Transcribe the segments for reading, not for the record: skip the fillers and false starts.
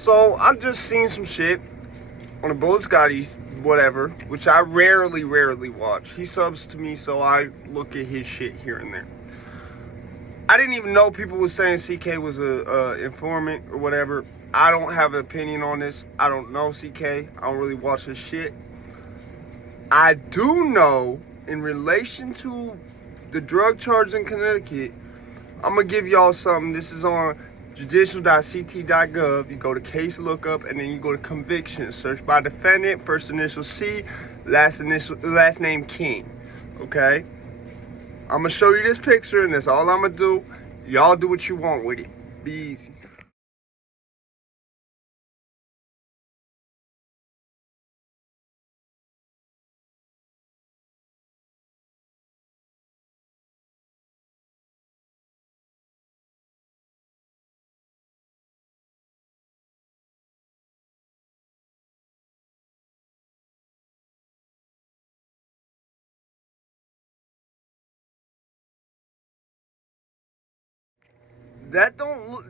So I've just seen some shit on a Bullet Scotty whatever, which I rarely watch. He subs to me, so I look at his shit here and there. I didn't even know people were saying CK was a informant or whatever. I don't have an opinion on this. I don't know CK. I don't really watch his shit. I do know in relation to the drug charge in Connecticut, I'm gonna give y'all something. This is on judicial.ct.gov. You go to case lookup and then you go to conviction. Search by defendant, first initial C, last name King. Okay? I'm gonna show you this picture and that's all I'm gonna do. Y'all do what you want with it. Be easy.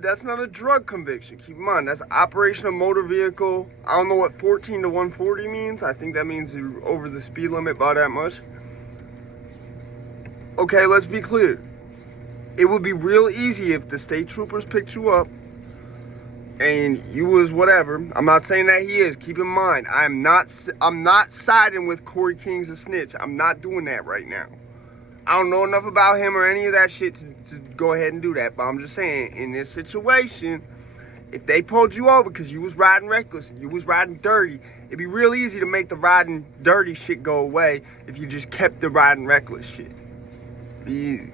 That's not a drug conviction. Keep in mind, that's operation of motor vehicle. I don't know what 14 to 140 means. I think that means you're over the speed limit by that much. Okay, let's be clear. It would be real easy if the state troopers picked you up and you was whatever. I'm not saying that he is. Keep in mind, I'm not siding with Corey King's a snitch. I'm not doing that right now. I don't know enough about him or any of that shit to go ahead and do that. But I'm just saying, in this situation, if they pulled you over because you was riding reckless, you was riding dirty, it'd be real easy to make the riding dirty shit go away if you just kept the riding reckless shit. Be easy.